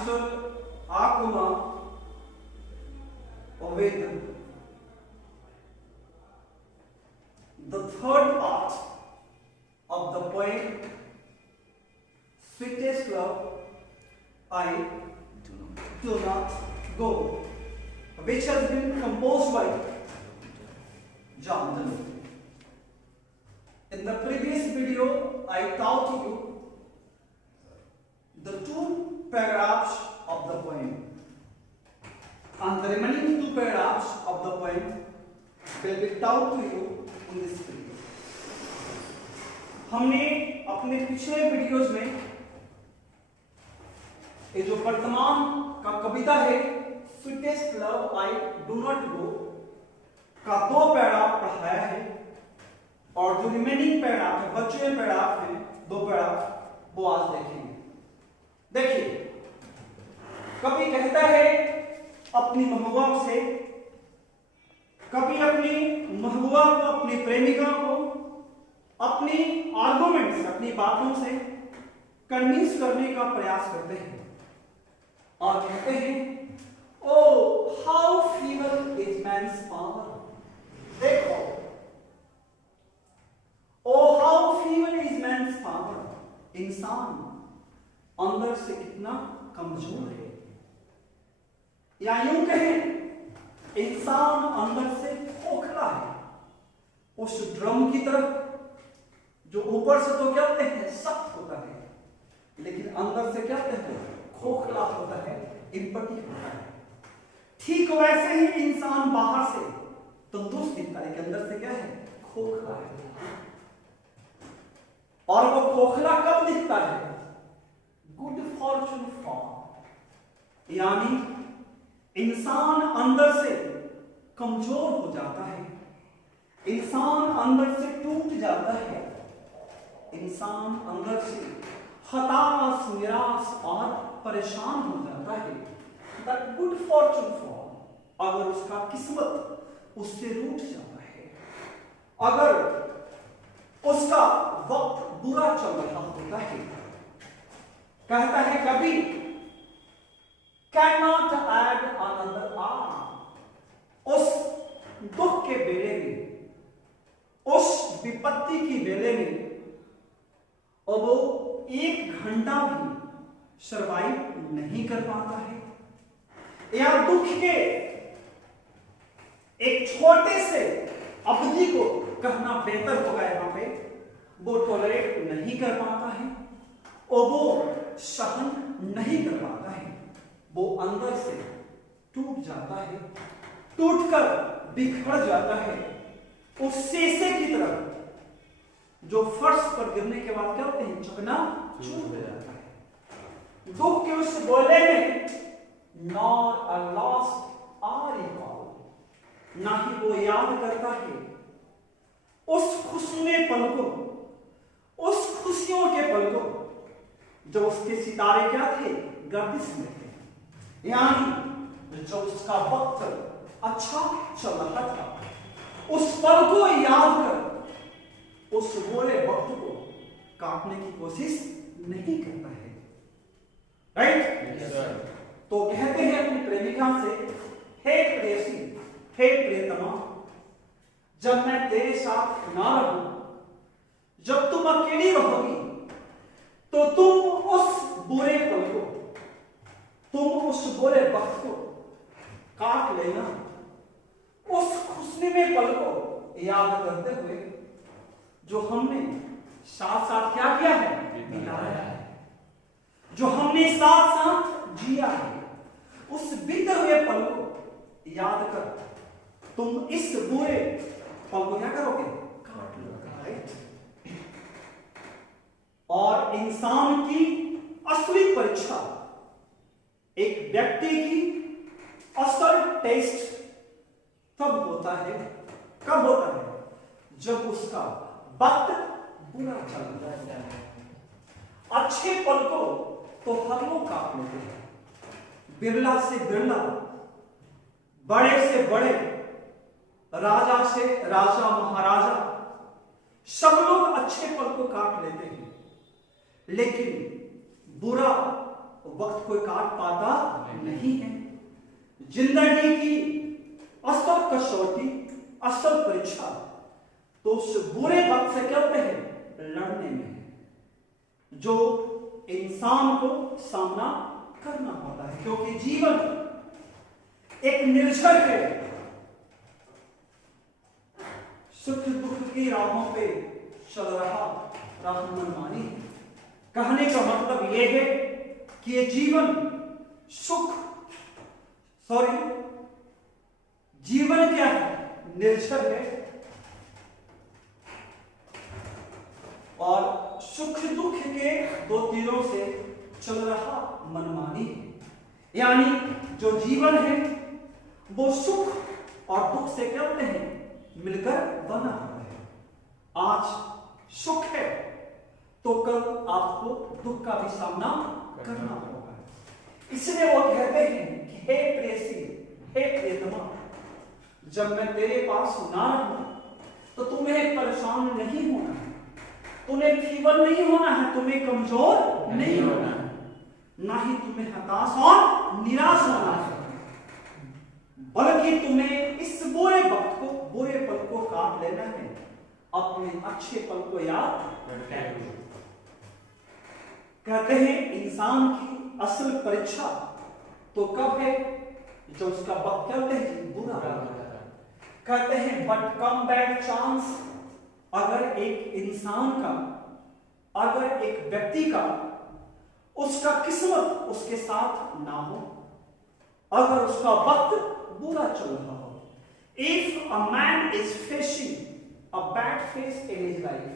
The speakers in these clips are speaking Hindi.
Meister Akuma Oveden. The third part of the poem Sweetest Love I Do Not Go, which has been composed by John Donne. In the previous video, I taught you the two paragraphs of the poem, and the remaining two paragraphs of the poem will be taught to you in this video. हमने अपने पिछले वीडियोस में ये जो वर्तमान का कविता है sweetest love I do not go का दो पैराग्राफ पढ़ाया है, और जो रिमेनिंग पैराग्राफ है, बचे हुए पैराग्राफ हैं, दो पैराग्राफ, वो आज देखेंगे। देखिए, कवि कहता है अपनी महबूबा से, कभी अपनी महबूबा को, अपनी प्रेमिका को अपनी आर्गुमेंट से, अपनी बातों से कन्विंस करने का प्रयास करते हैं और कहते हैं, oh how feeble is man's power. देखो, oh how feeble is man's power, इंसान अंदर से कितना कमजोर है, या यूं कहें इंसान अंदर से खोखला है। उस ड्रम की तरफ जो ऊपर से तो क्या कहते हैं सख्त होता है, लेकिन अंदर से क्या कहते हैं खोखला होता है, इम्पटी होता है। ठीक वैसे ही इंसान बाहर से तंदुरुस्त दिखता है, लेकिन अंदर से क्या है खोखला है। और वो खोखला कब दिखता है? गुड फॉर्चून फॉर, यानी इंसान अंदर से कमजोर हो जाता है, इंसान अंदर से टूट जाता है, इंसान अंदर से हताश, निराश और परेशान हो जाता है। दैट गुड फॉर्चून फॉर, अगर उसका किस्मत उससे रूठ जाता है, अगर उसका वक्त बुरा चल रहा होता है, कहता है कभी cannot add another hour, उस दुख के बेले में, उस विपत्ति की बेले में, और वो एक घंटा भी सरवाइव नहीं कर पाता है, या दुख के एक छोटे से अवधि को कहना बेहतर होगा यहां पे, वो टॉलरेट नहीं कर पाता है और वो सहन नहीं कर पाता है, वो अंदर से टूट जाता है, टूटकर बिखर जाता है, उस शीशे की तरह जो फर्श पर गिरने के बाद क्या होते हैं चकना चूर हो जाता है। दुख के उस बोले में nor a lost or recall, ना ही वो याद करता है उस खुशनुमे पल को, उस खुशियों के पल को जब उसके सितारे क्या थे गर्दिश में थे, यानी जब उसका वक्त अच्छा चल रहा था, उस पल को याद कर उस बुरे वक्त को काटने की कोशिश नहीं करता है। राइट? तो कहते हैं अपनी प्रेमिका से, हे प्रेयसी, हे प्रियतमा, जब मैं तेरे साथ ना रहूं, जब तुम अकेली रहोगी, तो तुम उस बुरे पल को, तुम उस बुरे वक्त को काट लेना, उस खुशनुमे पल को याद करते हुए जो हमने साथ साथ क्या किया है बिताया है, जो हमने साथ साथ जिया है, उस बीते हुए पल को याद कर तुम इस बुरे पल को क्या करोगे काट लोगे। राइट? और इंसान की असली परीक्षा, एक व्यक्ति की असल टेस्ट तब होता है, कब होता है? जब उसका वक्त बुरा चल जाता है। अच्छे पल को तो हर लोग काट लेते हैं, बिरला से बिरला, बड़े से बड़े, राजा से राजा, महाराजा, सब लोग अच्छे पल को काट लेते हैं, लेकिन बुरा वक्त कोई काट पाता नहीं है। जिंदगी की असल कसौटी, असल परीक्षा तो उस बुरे वक्त से क्या होते हैं, लड़ने में है, जो इंसान को सामना करना होता है। क्योंकि जीवन एक निर्झर है, सुख दुख की राहों पे चल रहा राह मनमानी। कहने का मतलब यह है कि ये जीवन जीवन क्या है, निर्झर है और सुख दुख के दो तीरों से चल रहा मनमानी है। यानी जो जीवन है वो सुख और दुख से क्या होते हैं, मिलकर बना हुआ है। आज सुख है तो कल आपको दुख का भी सामना करना होगा। इसलिए वो कहते हैं कि हे प्रेसी, हे प्रियतमा, जब मैं तेरे पास ना रहूं तो तुम्हें परेशान नहीं होना है, तुम्हें फीवर नहीं होना है, तुम्हें कमजोर नहीं होना है, ना ही तुम्हें हताश और निराश होना है, बल्कि तुम्हें इस बुरे वक्त को, बुरे पल को काट लेना है, अपने अच्छे पल को याद रखना है। कहते हैं इंसान की असल परीक्षा तो कब है, जो उसका वक्त कहते हैं बुरा। कहते हैं बट कम बैड चांस, अगर एक इंसान का, अगर एक व्यक्ति का, उसका किस्मत उसके साथ ना हो, अगर उसका वक्त बुरा चल रहा हो, if a man is facing a bad face in his life,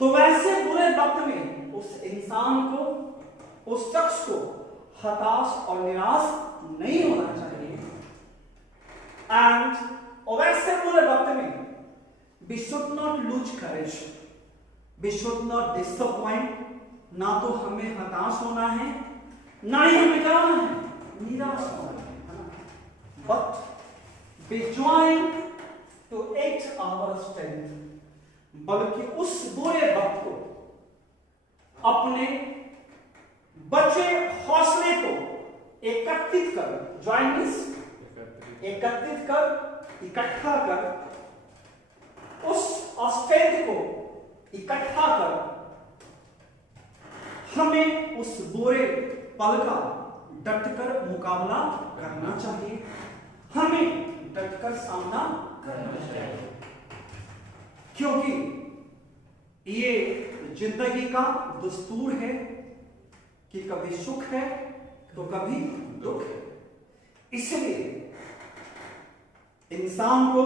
तो वैसे बुरे वक्त में उस इंसान को, उस शख्स को हताश और निराश नहीं होना चाहिए। एंड वैसे बुरे वक्त में we should not lose courage, we should not disappoint, ना तो हमें हताश होना है, ना ही हमें क्या होना है, निराश होना है, but be joined to act our strength, बल्कि उस बुरे वक्त को अपने बचे हौसले को एकत्रित कर, ज्वाइन मींस एकत्रित कर, इकट्ठा कर, उस स्ट्रेंथ को इकट्ठा कर हमें उस बुरे पल का डटकर मुकाबला करना चाहिए, हमें डटकर सामना करना चाहिए, क्योंकि ये जिंदगी का दस्तूर है कि कभी सुख है तो कभी दुख है। इसलिए इंसान को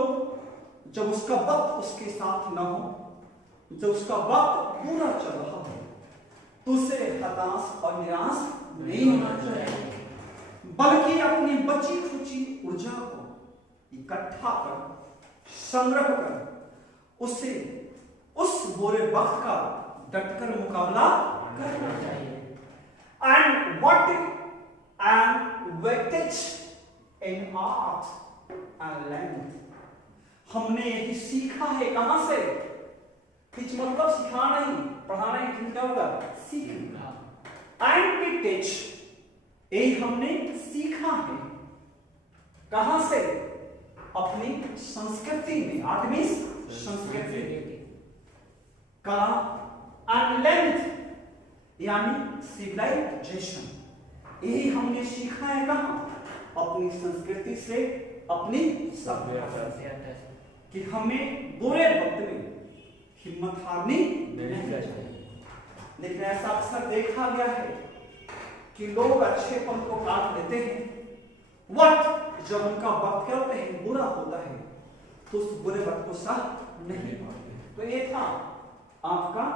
जब उसका वक्त उसके साथ न हो, जब उसका वक्त बुरा चल रहा हो, तो उसे हताश और निराश नहीं होना चाहिए, बल्कि अपनी बची खुची ऊर्जा को इकट्ठा कर, संग्रह कर, उसे उस बुरे वक्त का डटकर मुकाबला करना चाहिए। And what and weightage in art and language, हमने यही सीखा है कहां से, कुछ मतलब सिखा नहीं, पढ़ाना ही, क्या होगा, सीखना। And weightage, ये हमने सीखा है कहां से, अपनी संस्कृति में, आर्ट मींस संस्कृति, कला, and length यानी सिविलाइजेशन, यही हमने सीखा है कहां, अपनी संस्कृति से, अपनी सभ्यता से, कि हमें बुरे वक्त में हिम्मत हारनी नहीं चाहिए। लेकिन ऐसा अक्सर देखा गया है कि लोग अच्छे पल को काट लेते हैं, वक्त जब उनका वक्त क्या होता है, बुरा होता है, तो उस बुरे वक्त को सह नहीं पाते। तो ये था आपका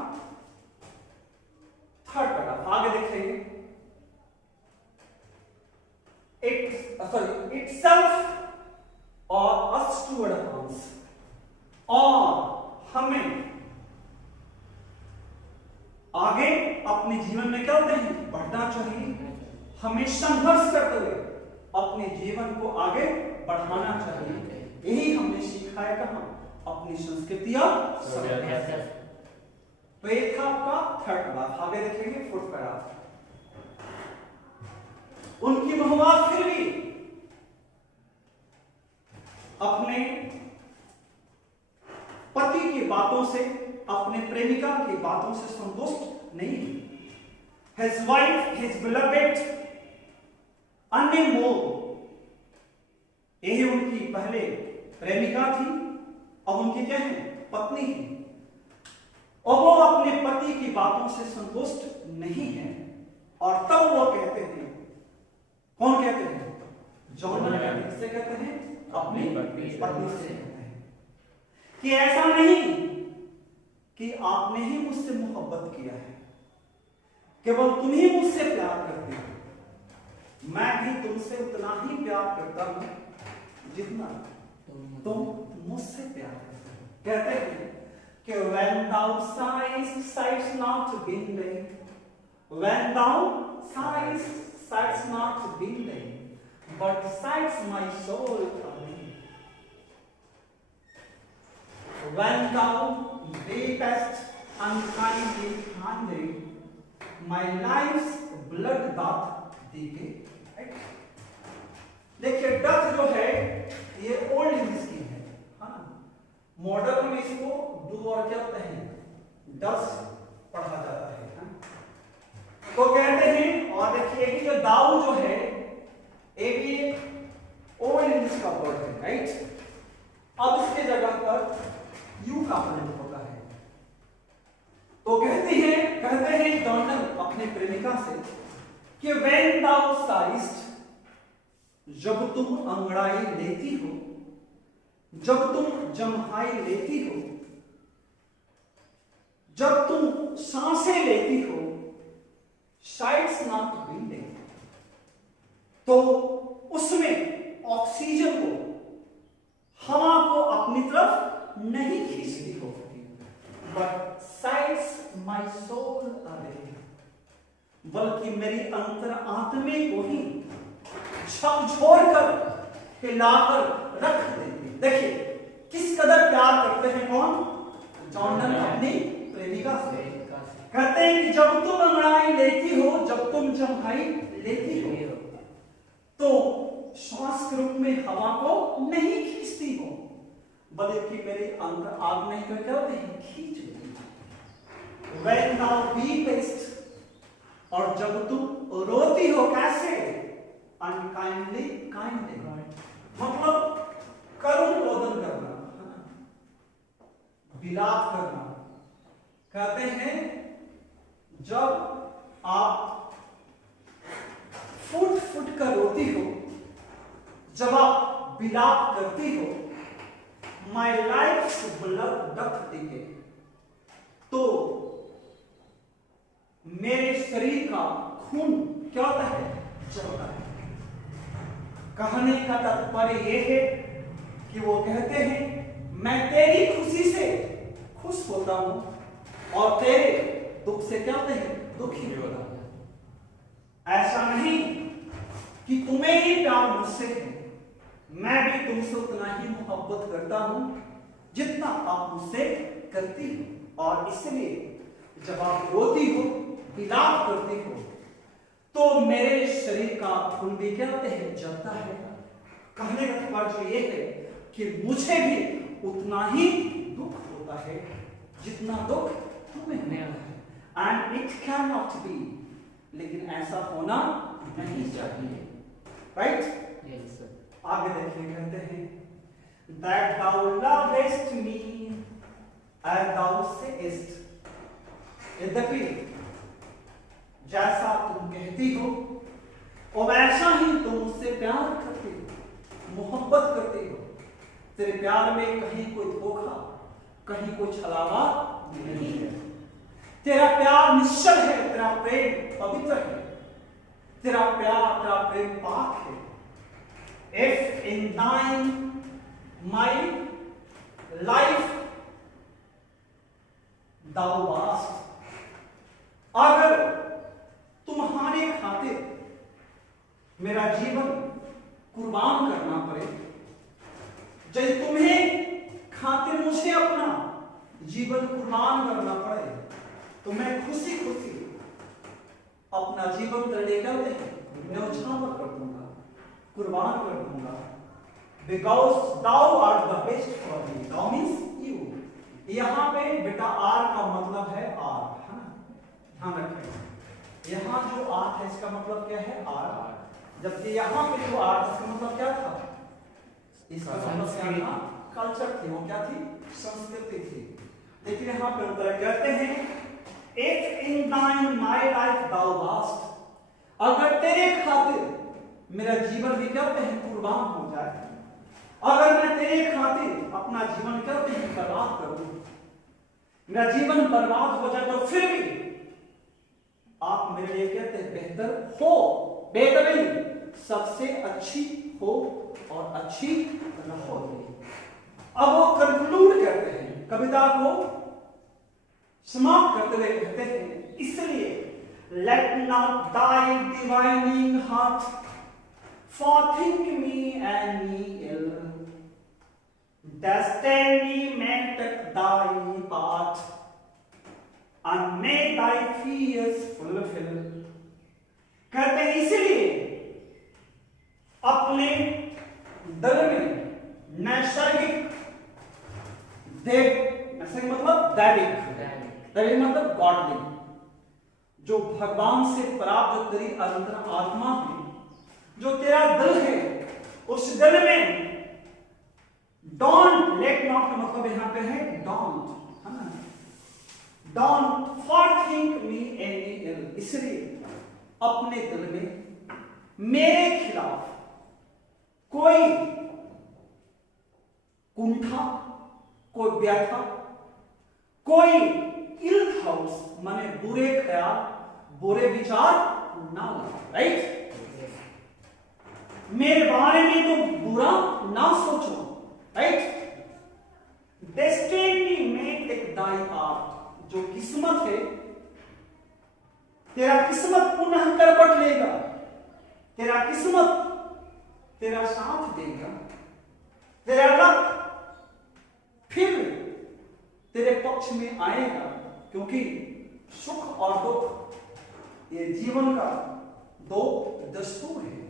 थर्ड पैराग्राफ। आगे देखेंगे, itself और us to advance, और हमें आगे अपने जीवन में क्या होते हैं, बढ़ना चाहिए, हमें संघर्ष करते हुए अपने जीवन को आगे बढ़ाना चाहिए। यही हमने सीखा है कहां, अपनी संस्कृति और सभ्यता। तो ये था आपका थर्ड पैराग्राफ। आगे देखेंगे फोर्थ पैराग्राफ। उनकी महुआ फिर भी अपने पति की बातों से, अपने प्रेमिका की बातों से संतुष्ट नहीं है। His wife, his beloved, अन्य मोह, यही उनकी पहले प्रेमिका थी, अब उनकी क्या है? पत्नी है। और वो अपने पति की बातों से संतुष्ट नहीं है। और तब वो कहते हैं, कौन कहते हैं? जॉन से कहते हैं, अपनी पत्नी से कहते हैं कि ऐसा नहीं कि आपने ही मुझसे मोहब्बत किया है, केवल तुम ही मुझसे प्यार करते हो, मैं भी तुमसे उतना ही प्यार करता हूं जितना तुम मुझसे प्यार करते हो। कहते हैं कि when thou sighst not dimly, when thou sighst not dimly, but sights my soul away. When thou weepest unkindly, my life's blood doth decay. देखिए डथ जो है ये ओल्ड इंग्लिश की है, मॉडर्न में इसको डू और क्या होता है? डस पढ़ा जाता है। तो कहते हैं, और देखिए कि जो दाऊ जो है ये भी ओल्ड इंग्लिश का वर्ड है, राइट? अब इसके जगह पर यू का प्रयोग होता है। तो कहते हैं डॉनल अपने प्रेमिका से कि when thou sighst, जब तुम अंगड़ाई लेती हो, जब तुम जम्हाई लेती हो, जब तुम सांसें लेती हो, sights not breathing, तो उसमें ऑक्सीजन को, हवा को अपनी तरफ नहीं खींचती हो, but sights my soul away, बल्कि मेरी अंतर आत्मे को ही झकझोर कर हिलाकर रख देती। देखिए किस कदर प्यार करते हैं कौन? जॉनडन अपनी प्रेमिका से। कहते हैं कि जब तुम अंगड़ाई लेती हो, जब तुम जम्हाई लेती हो, तो श्वास के रूप में हवा को नहीं खींचती हो, बल्कि मेरे अंतर आत्मे को क्या होते हैं? खींच लेती। When thou weepest, और जब तुम रोती हो, कैसे? Unkindly, kindly, मतलब करुण रोदन करना, विलाप करना। कहते हैं जब आप फुट फुट कर रोती हो, जब आप विलाप करती हो, My life's blood doth decay, तो मेरे शरीर का खून क्या होता है? जलता है। कहने का तात्पर्य यह है कि वो कहते हैं मैं तेरी खुशी से खुश होता हूं और तेरे दुख से क्या होते हैं? दुखी होता हूं। ऐसा नहीं कि तुम्हें ही प्यार मुझसे है, मैं भी तुमसे उतना ही मोहब्बत करता हूं जितना आप मुझसे करती हो। और इसलिए जब आप रोती हो, विलाप करती हो, तो मेरे शरीर का खून भी क्या होते हैं? जलता है। कहने का तात्पर्य ये है कि मुझे भी उतना ही दुख होता है जितना दुख तुम्हें होता है। And it can not be, लेकिन ऐसा होना नहीं चाहिए, राइट? Yes sir. आगे देखिए, कहते हैं that thou lovest me as thou sayest, यद्यपि जैसा तुम कहती हो और वैसा ही तुम मुझसे प्यार करती हो, मोहब्बत करती हो। तेरे प्यार में कहीं कोई धोखा, कहीं कोई छलावा नहीं है। तेरा प्यार निश्चल है, तेरा प्रेम पवित्र है, तेरा प्यार, तेरा प्रेम पाक है। If in thine my life thou wast, अगर तुम्हारे खातिर मेरा जीवन कुर्बान करना पड़े, जब तुम्हें खातिर मुझे अपना जीवन कुर्बान करना पड़े, तो मैं खुशी खुशी अपना जीवन तेरे क्या न्यौछावर कुर्बान कर दूंगा, because thou are the best for me. Thou means you. यहां पे बेटा आर का मतलब है आर, है ना, ध्यान रखें। यहां जो आर है इसका मतलब क्या है आर, जबकि यहां पे जो आर इसका मतलब क्या था, इसका मतलब क्या था, कल्चर थी, वो क्या थी, संस्कृति थी। देखिए यहां पे उत्तर कहते हैं इफ इन दाइन माय लाइफ दाउ वास्ट, अगर तेरे खातिर मेरा जीवन भी कहते हैं कुर्बान हो जाए, अगर मैं तेरे खातिर अपना जीवन कहते हैं बर्बाद करूं, मेरा जीवन बर्बाद हो जाए, तो फिर भी आप मेरे लिए कहते हैं बेहतर हो, बेहतर नहीं, सबसे अच्छी हो और अच्छी रहोगे। अब वो कंक्लूड करते हैं, कविता को समाप्त करते हुए कहते हैं इसलिए let not thy divining heart for think me and me ill, destiny may take thy part and may thy fears fulfill। कहते हैं इसलिए अपने दिल में नैसर्गिक नैसर्गिक मतलब दैविक मतलब गॉडली, जो भगवान से प्राप्त जो तेरी अंतर आत्मा है, जो तेरा दिल है, उस दिल में डोंट लेट नॉट का मतलब यहां पे है डोंट, है ना, don't for think me any ill, इसलिए अपने दिल में मेरे खिलाफ कोई कुंठा, कोई व्यथा, कोई इल थॉट्स माने बुरे ख्याल, बुरे विचार ना लाओ, राइट, मेरे बारे में तो बुरा ना सोचो, राइट। डेस्टिनी में टेक दाई पार्ट, जो किस्मत है, तेरा किस्मत पुनः करवट लेगा, तेरा किस्मत तेरा साथ देगा, तेरा लक फिर तेरे पक्ष में आएगा, क्योंकि सुख और दुख ये जीवन का दो दस्तूर है।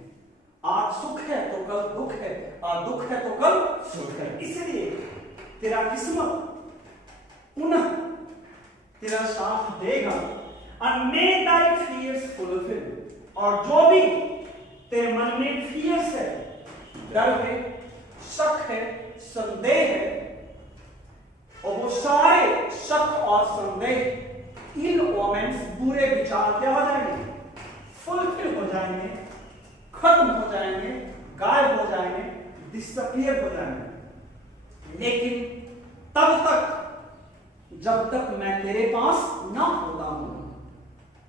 आज सुख है तो कल दुख है, आज दुख है तो कल सुख है, इसलिए तेरा किस्मत पुनः तेरा साथ देगा। and may thy fears fulfill, और जो भी तेरे मन में फियर्स है, डर है, शक है, संदेह है, और वो सारे शक और संदेह इन मोमेंट्स बुरे विचार क्या हो जाएंगे, फुलफिल हो जाएंगे, खत्म हो जाएंगे, गायब हो जाएंगे, डिसअपीयर हो जाएंगे। लेकिन तब तक जब तक मैं तेरे पास ना होता हूं,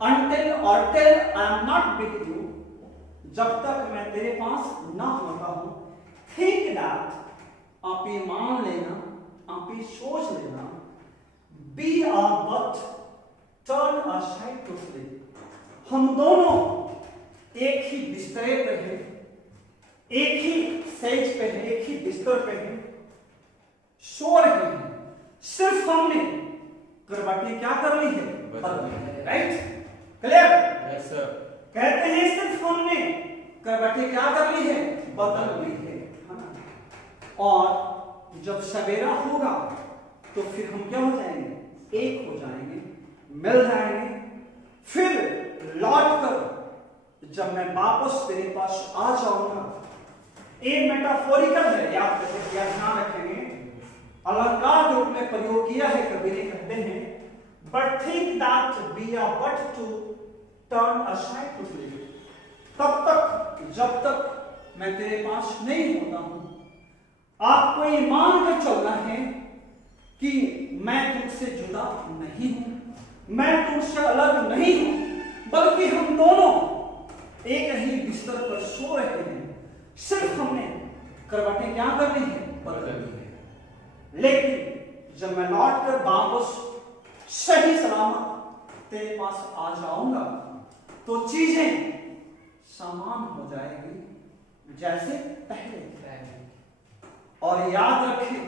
until or till I am not with you, जब तक मैं तेरे पास ना होता हूं, think that, आप ये मान लेना, आप ये सोच लेना, we are but turn aside to sleep, हम दोनों एक ही बिस्तरे पे हैं, एक ही सेज पे हैं, एक ही बिस्तर पे हैं, सो रहे हैं, सिर्फ हमने करवटें क्या कर ली है, बदल ली है, राइट, क्लियर, यस सर। कहते हैं सिर्फ हमने करवटें क्या कर ली है, बदल ली है ना, और जब सवेरा होगा तो फिर हम क्या हो जाएंगे, एक हो जाएंगे, मिल जाएंगे, फिर लौट कर जब मैं वापस तेरे पास आ जाऊंगा, ये मेटाफोरिकल है, याद ध्यान रखेंगे, अलंकार के रूप में प्रयोग किया है, कबीर कहते हैं but think that we are but to turn aside to sleep, तब तक जब तक मैं तेरे पास नहीं होता हूं, आपको ये मान कर चलना है कि मैं तुझसे जुदा नहीं हूं, मैं तुझसे अलग नहीं हूं, बल्कि हम दोनों एक ही बिस्तर पर सो रहे हैं, सिर्फ हमने करवटें क्या कर ली है, बदल ली है। लेकिन जब मैं लौट कर वापस सही सलामत तेरे पास आ जाऊंगा तो चीजें समान हो जाएगी जैसे पहले। और याद रखें,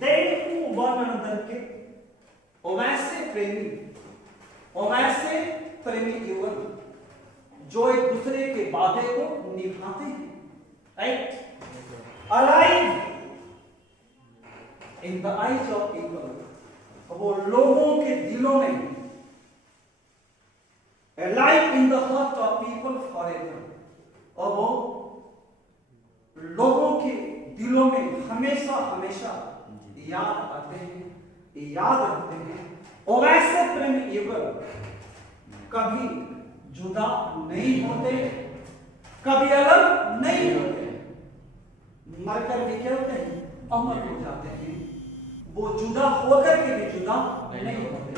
दे हु वन अनदर के वैसे प्रेमी युगल जो एक दूसरे के वादे को निभाते हैं, right? Alive in the eyes of people, वो लोगों के दिलों में, alive in the heart of people forever, और वो लोगों के दिलों में हमेशा हमेशा याद आते हैं, याद रखते हैं। और वैसे प्रेम युगल कभी जुदा नहीं होते, कभी अलग नहीं होते, मरकर निकलते हैं, अमर हो जाते हैं, वो जुदा होकर के भी जुदा नहीं होते।